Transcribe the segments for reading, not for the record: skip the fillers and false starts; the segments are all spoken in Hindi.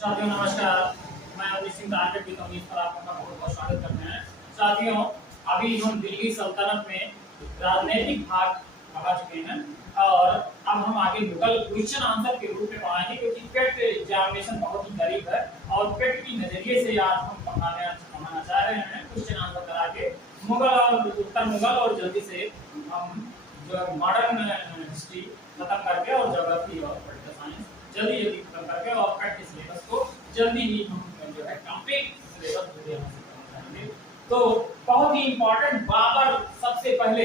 साथियों नमस्कार। मैं अभी सिंह टारगेट की कमीज पर आपका बहुत बहुत स्वागत करते हैं। साथियों अभी हम दिल्ली सल्तनत में राजनीतिक भाग पढ़ा चुके हैं और अब हम आगे मुगल क्वेश्चन आंसर के रूप में पढ़ाएंगे, क्योंकि पेट एग्जामिनेशन बहुत ही करीब है और पेट की नजरिए से आज हम पढ़ाना चाह रहे हैं क्वेश्चन आंसर करा के मुगल और उत्तर मुगल, और जल्दी से हम जो मॉडर्न हिस्ट्री खत्म करके और ज्योग्राफी और पॉलिटिकल साइंस जल्दी जल्दी खत्म करके और प्रैक्टिस सिलेबस को जल्दी ही हम जो है कंप्लीट सिलेबस पूरे हम करेंगे। तो बहुत ही इंपॉर्टेंट, बाबर सबसे पहले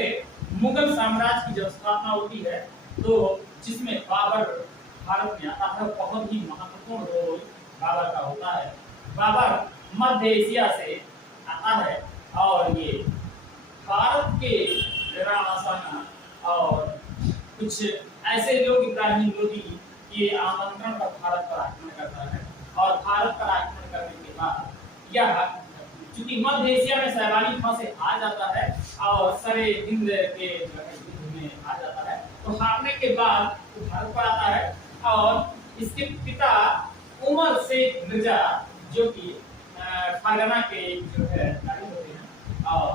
मुगल साम्राज्य की जब स्थापना होती है तो जिसमें बाबर भारत में आता है, बहुत ही महत्वपूर्ण रोल बाबर का होता है। बाबर मध्य एशिया से आता है और ये भारत के राजा और कुछ ऐसे लोग, इब्राहिम लोदी के आमंत्रण पर भारत पर आक्रमण करता है और भारत पर आक्रमण करने के बाद यह चूंकि मध्य एशिया में सैलानी खां से आ जाता है और सरे हिंद के युद्ध में आ जाता है, तो हारने के बाद वो भारत पर आता है और इसके पिता उमर शेख मिर्जा जो कि फरगना के जो है रानी होते हैं, और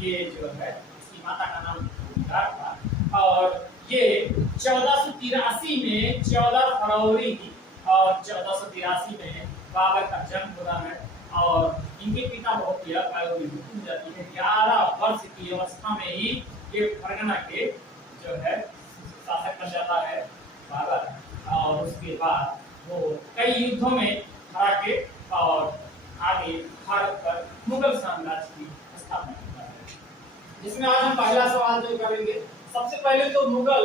ये जो है इसकी माता का नाम था और ये 1483 में 14 फरवरी और 1483 में बाबर का जन्म होता है और इनके पिता बहुत ही आयु में मृत्यु हो जाती है। 11 वर्ष की अवस्था में ही ये फरगना के जो है शासक बन जाता है बाबर, और उसके बाद वो कई युद्धों में हरा के और आगे भारत पर मुगल साम्राज्य की स्थापना करता है। जिसमें आज हम पहला सवाल जो करेंगे, सबसे पहले तो मुगल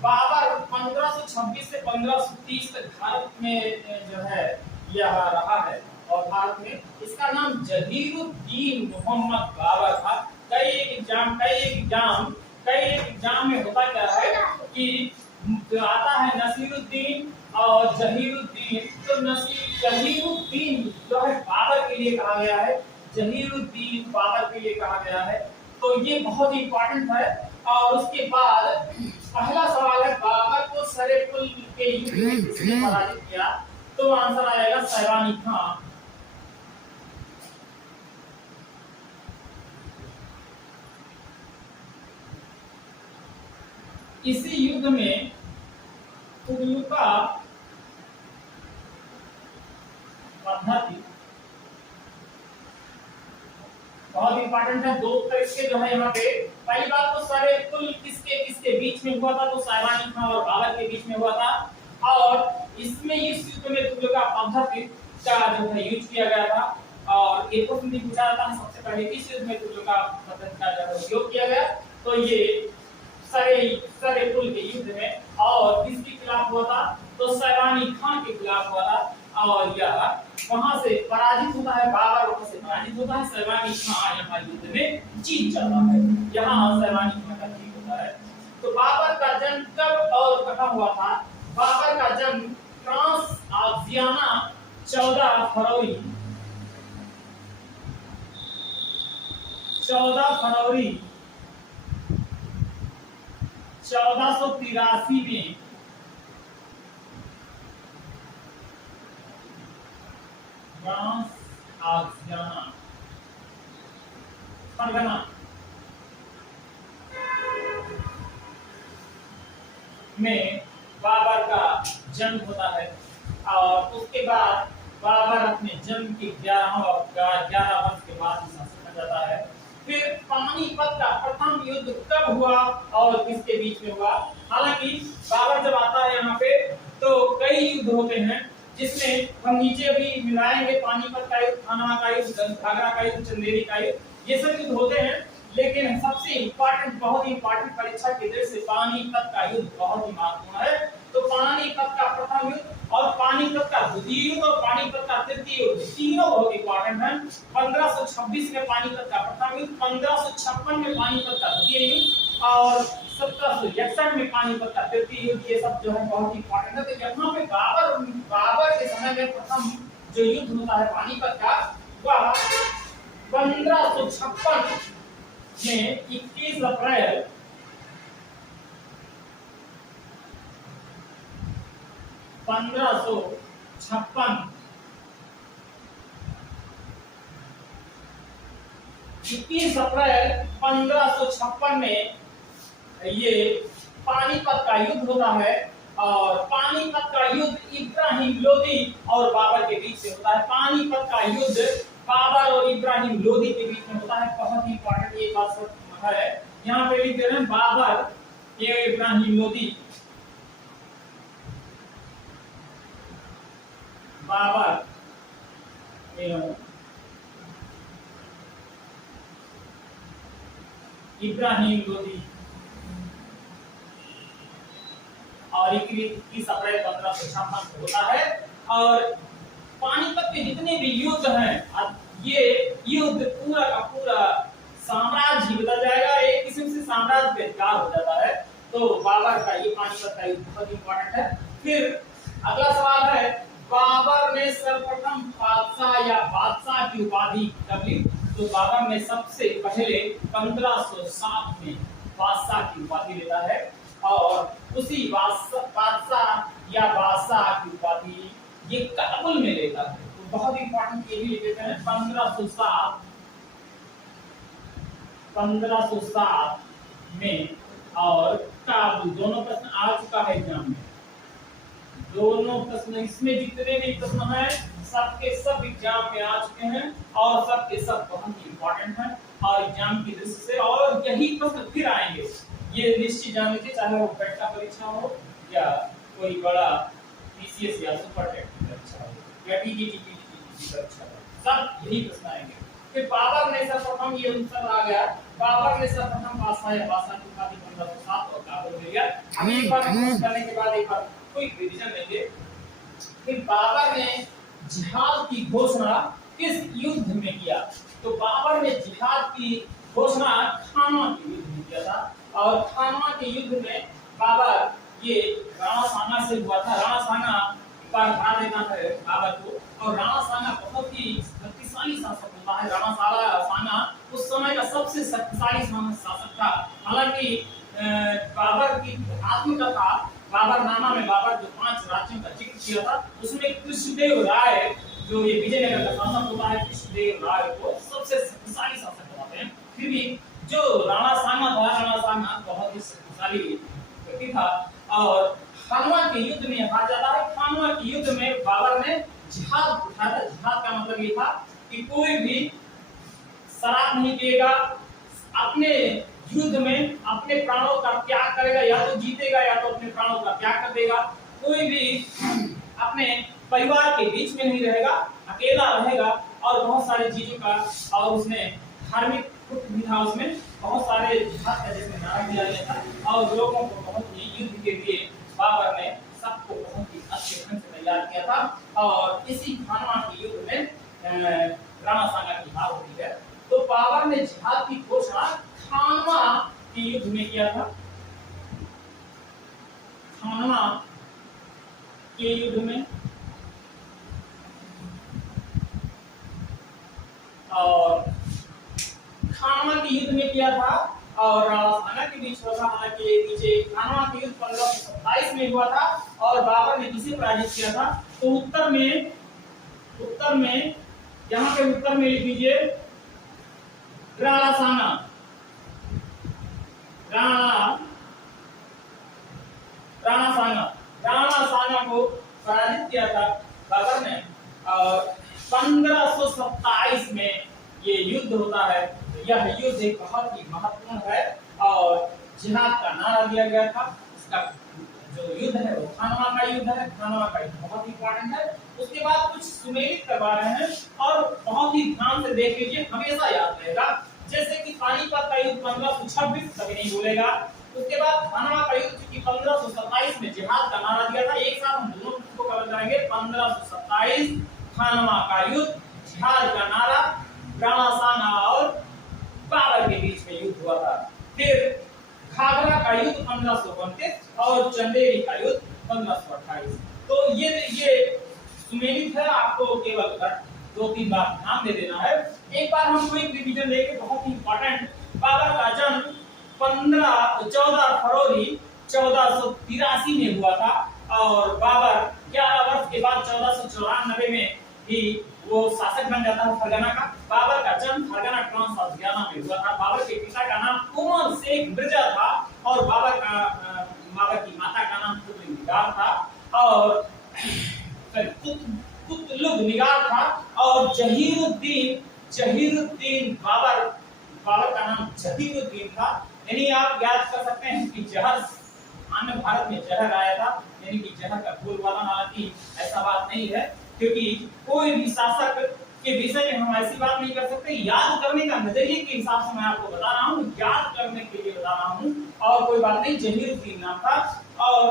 बाबर 1526 से 1530 तक भारत में जो है यह रहा है और भारत में इसका नाम जहीरुद्दीन मोहम्मद बाबर था। कई एग्जाम में होता क्या है कि जो आता है नसीरुद्दीन और जहीरुद्दीन, तो जहीरुद्दीन जो है बाबर के लिए कहा गया है, जहीरुद्दीन बाबर के लिए कहा गया है, तो ये बहुत ही इंपॉर्टेंट है। और उसके बाद पहला सवाल है, बाबर को सरेपुल के युद्ध में किसने पराजित किया, तो आंसर आएगा सैवानी खां। इसी युद्ध में तुगलका पद्धति बहुत इंपॉर्टेंट है। दो तरीके जो है यहाँ पे, पहली बात तो सरेपुल किसके बीच में हुआ था, तो सैवानी खां और बाबर के बीच में हुआ था, और इसमें इस युद्ध में तुगलका पद्धति का जो है यूज किया गया था। और एक क्वेश्चन भी पूछा जाता है सबसे पहले किस युद्ध में तुगलका पद्धति का जो है उपयोग किया गया, तो ये सरेपुल के युद्ध में, और किसके खिलाफ हुआ था, तो सैवानी खां के खिलाफ हुआ था, और यह वहां से पराजित होता है, बाबर वहां से पराजित होता है, सैवानी खां यहाँ युद्ध में जीत जाता है, यहाँ सैवानी खां का जीत होता है। तो बाबर का जन्म कब और कहाँ हुआ था, बाबर का जन्म ट्रांसआक्सियाना 14 फरवरी 1483 में ट्रांसआक्सियाना फरगना में बाबर का जन्म होता है, और उसके बाद बाबर अपने जन्म के 11 वर्ष के बाद शासन कर जाता है। फिर पानीपत का प्रथम युद्ध कब हुआ और किसके बीच में हुआ, हालांकि बाबर जब आता है यहाँ पे तो कई युद्ध होते हैं, जिसमें हम नीचे भी मिलाएंगे, पानीपत का युद्ध, खानवा का युद्ध, घाघरा का युद्ध, चंदेरी का युद्ध, ये सब युद्ध होते हैं, लेकिन सबसे इंपॉर्टेंट, बहुत ही इंपॉर्टेंट परीक्षा की दृष्टि से पानीपत का युद्ध बहुत ही महत्वपूर्ण है। तो पानीपत का प्रथम युद्ध और पानीपत का द्वितीय युद्ध और पानीपत का तृतीय युद्ध, तीनों बहुत इंपॉर्टेंट हैं। 1526 में पानीपत का प्रथम युद्ध, 1556 में पानीपत का द्वितीय युद्ध और 1761 में पानीपत का तृतीय युद्ध, ये सब जो है बहुत इंपॉर्टेंट है। तो यहाँ पे बाबर के समय में प्रथम जो युद्ध होता है पानीपत का, वह 1556 में 21 अप्रैल 1556 21 अप्रैल 1556 में ये पानीपत का युद्ध होता है। और पानीपत का युद्ध इब्राहिम लोदी और बाबर के बीच से होता है। पानीपत का युद्ध बाबर और इब्राहिम लोदी के बीच में होता है। बहुत ही इंपॉर्टेंट ये बात है, यहाँ पे लिख दे रहे हैं बाबर ये इब्राहिम लोदी। बाबर इब्राहिम लोदी और 21 अप्रैल 1556 को होता है। और पानीपत के जितने भी युद्ध हैं, ये युद्ध पूरा का पूरा साम्राज्य बदल जाएगा, एक किस्म से साम्राज्य पे अधिकार हो जाता है। तो बाबर का ये पानीपत का युद्ध बहुत इंपॉर्टेंट है। फिर अगला सवाल है, बाबर ने सर्वप्रथम बादशाह या बादशाह की उपाधि कब ली? तो बाबर ने सबसे पहले 1507 में बादशाह की उपाधि लेता है। और उसी बादशाह या बादशाह की उपाधि ये काबुल में लेता है। तो बहुत इंपॉर्टेंट ये भी लिख देते हैं 1507 में। और काबुल दोनों प्रश्न आ चुका है एग्जाम में, दोनों प्रश्न इसमें जितने भी प्रश्न हैं सबके सब एग्जाम में आ चुके हैं और सबके सब बहुत ही इंपॉर्टेंट हैं और एग्जाम की दृष्टि से। और यही प्रश्न फिर आएंगे, ये निश्चित जान लीजिए, चाहे वो पेट का परीक्षा हो या कोई बड़ा पीसीएस या सुपर टेट की परीक्षा हो या टीजीटी की परीक्षा हो, सब यही प्रश्न आएंगे। फिर बाबर ने सर्वप्रथम, ये उत्तर आ गया, बाबर ने सर्वप्रथम बादशाह या बादशाह की उपाधि 1507 और काबुल में लिया। हम एक बार करने के बाद एक बार कोई रिवीजन लेंगे। फिर बाबर ने जिहाद की घोषणा किस युद्ध में किया? तो बाबर ने जिहाद की घोषणा खानवा के युद्ध में किया था। और खानवा के युद्ध में बाबर ये राणा सांगा से हुआ था। राणा सांगा पर हरा देना है बाबर को। और राणा सांगा बहुत ही शक्तिशाली शासक होता है। राणा सांगा उस समय का सबसे शक्तिशाली शासक था। हालांकि बाबर की आत्मकथा बाबरनामा में बाबर जो 5 राज्यों का जिक्र किया था उसमें कृष्णदेव राय जो ये विजयनगर का शासक होता है, कृष्णदेव राय को सबसे शक्तिशाली शासक बताते हैं। फिर भी जो राणा सांगा था, राणा सांगा बहुत ही शक्तिशाली व्यक्ति था। और खानवा के युद्ध में हार जाता है। खानवा के युद्ध में बाबर ने जिहाद उठाया था। जिहाद का मतलब ये था कि कोई भी शराब नहीं पिएगा, अपने युद्ध में अपने प्राणों का त्याग करेगा, या तो जीतेगा या तो अपने प्राणों का त्याग कर देगा। कोई भी अपने परिवार के बीच में नहीं रहेगा, अकेला रहेगा। और बहुत सारी चीजों का, और उसने धार्मिक भी था, उसमें बहुत सारे जिहाद का जिसमें नारा दिया गया था। और लोगों को बहुत ही युद्ध के लिए बाबर ने सबको बहुत ही अच्छे ढंग से तैयार किया था। और इसी खानवा के युद्ध में राणा सांगा की हार होती है। तो बाबर ने जिहाद की घोषणा खानवा के युद्ध में किया था। खानवा के युद्ध में। और खानवा के युद्ध में किया था और राणा सांगा के बीच हुआ था। हालांकि नीचे खानवा के युद्ध 1527 में हुआ था। और बाबर ने किसे पराजित किया था? तो उत्तर में यहाँ पे उत्तर में लिख दीजिए राणा सांगा। राणा सांगा को पराजित किया था बाबर ने। और 1527 में ये युद्ध होता है। यह युद्ध एक बहुत ही महत्वपूर्ण है और जिहाद का नारा दिया गया था। इसका जो युद्ध है वो खानवा का युद्ध है। खानवा का युद्ध बहुत इंपॉर्टेंट है। उसके बाद कुछ सुमेलित करवा रहे हैं और बहुत ही ध्यान से देख लीजिए, हमेशा याद रहेगा। जैसे कि पानीपत का युद्ध 1526 कभी नहीं भूलेगा। उसके बाद खानवा का युद्ध की 1527 में जिहाद का नारा दिया था। एक साथ हम दोनों को कवर करेंगे। 1527 खानवा का युद्ध, जिहाद का नारा, राणा सांगा और बाबर के बीच में युद्ध हुआ था। फिर घाघरा का युद्ध 1529 और चंदेरी का युद्ध 1528। तो ये सुमेलित है, आपको केवल 2-3 बार ध्यान दे देना है। एक बार हम कोई रिवीजन लेके, बहुत ही इंपॉर्टेंट। बाबर का जन्म 14 फरवरी 1483 में हुआ था। और बाबर 11 वर्ष के बाद 1494 में ही वो शासक बन जाता है फरगना का। बाबर का जन्म फरगना ट्रांस ऑफ गयाना में हुआ था। बाबर के पिता का नाम उमर शेख मिर्जा था और बाबर की माता का नाम कुतुब निगार था और कुतुब निगार था और जहीरुद्दीन बाबर का नाम जहीरुद्दीन था। यानी आप याद कर सकते हैं कि जहर अन्य भारत में जहर आया था, यानी कि जहर का बोलबाला, हालांकि ऐसा बात नहीं है क्योंकि कोई भी शासक के विषय में हम ऐसी बात नहीं कर सकते। याद करने का नजरिए के हिसाब से मैं आपको बता रहा हूँ, याद करने के लिए बता रहा हूँ और कोई बात नहीं। जहीरुद्दीन नाम था और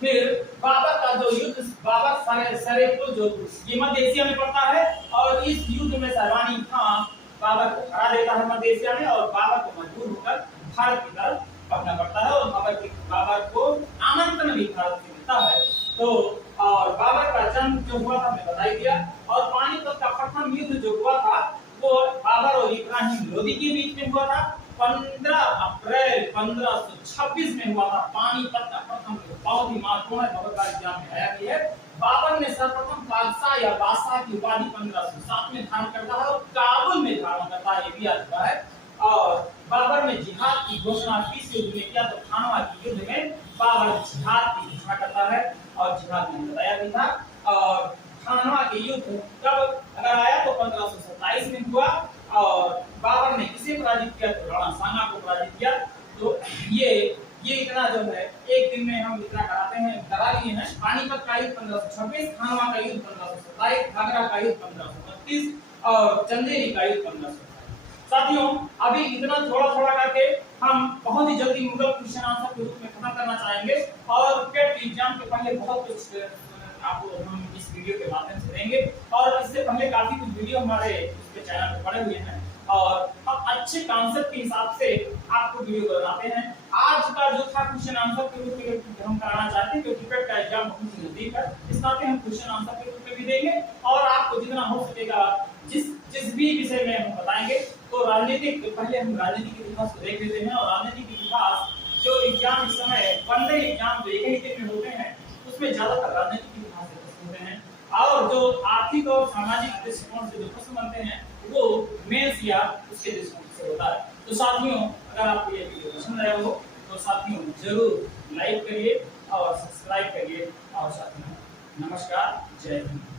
फिर बाबर का जो युद्ध, बाबर सरेपुल जो ये मध्य एशिया में पड़ता है और इस युद्ध में सरवानी खान बाबर को हरा देता है मध्य एशिया में और बाबर को मजबूर होकर भारत की तरफ बढ़ना पड़ता है और बाबर को आमंत्रण भी भारत से मिलता है। तो और बाबर का जन्म जो हुआ था मैं बता ही दिया और पानीपत का प्रथम युद्ध जो हुआ था वो बाबर और इब्राहिम लोदी के बीच में हुआ था। 15 अप्रैल 1526 में हुआ था पानीपत का प्रथम युद्ध। बहुत ही महत्वपूर्ण है, खबर का एग्जाम में आया भी है। बाबर ने सर्वप्रथम बादशाह या बादशाह की उपाधि 1507 में धारण करता है और काबुल में धारण करता है, ये भी याद रखा है। और बाबर ने जिहाद की घोषणा किस युद्ध में किया? तो खानवा के युद्ध में बाबर जिहाद की घोषणा करता है और जिहाद में बताया भी था। और खानवा के युद्ध कब अगर आया तो 1527 में हुआ और बाबर ने किसे पराजित किया? तो राणा सांगा को पराजित किया। तो ये इतना जो है एक दिन में हम इतना कराते हैं, करा लिए हैं। पानीपत का युद्ध 1526, खानवा का युद्ध 1527, घाघरा का युद्ध 1532 और चंदेरी का युद्ध 1527। साथियों अभी इतना थोड़ा करके हम बहुत ही जल्दी मुगल क्वेश्चन आंसर के रूप में खत्म करना चाहेंगे और टेट एग्जाम के पहले बहुत कुछ आपको हम इस वीडियो के माध्यम से देंगे और इससे पहले काफी कुछ वीडियो हमारे इसके चैनल पे पड़े हुए हैं और हम अच्छे कॉन्सेप्ट के हिसाब से आपको वीडियो बनाते हैं। आज का जो था क्वेश्चन आंसर के रूप में हम कराना चाहते हैं क्योंकि टेट का एग्जाम बहुत नजदीक है, इस नाते हम क्वेश्चन आंसर के रूप में भी देंगे और आपको जितना हो सकेगा जिस भी विषय में हम बताएंगे। तो राजनीतिक, पहले हम राजनीति के इतिहास को देख लेते हैं और राजनीति के इतिहास जो एग्जाम इस समय बन रहे एग्जाम जो एक ही दिन में होते हैं उसमें ज्यादातर राजनीति के इतिहास से प्रश्न होते हैं और जो आर्थिक और सामाजिक दृष्टिकोण से जो प्रश्न बनते हैं वो मेंस या उसके दृष्टिकोण से होता है। तो साथियों अगर आपको ये वीडियो पसंद आया हो तो साथियों जरूर लाइक करिए और सब्सक्राइब करिए और साथियों नमस्कार, जय हिंद।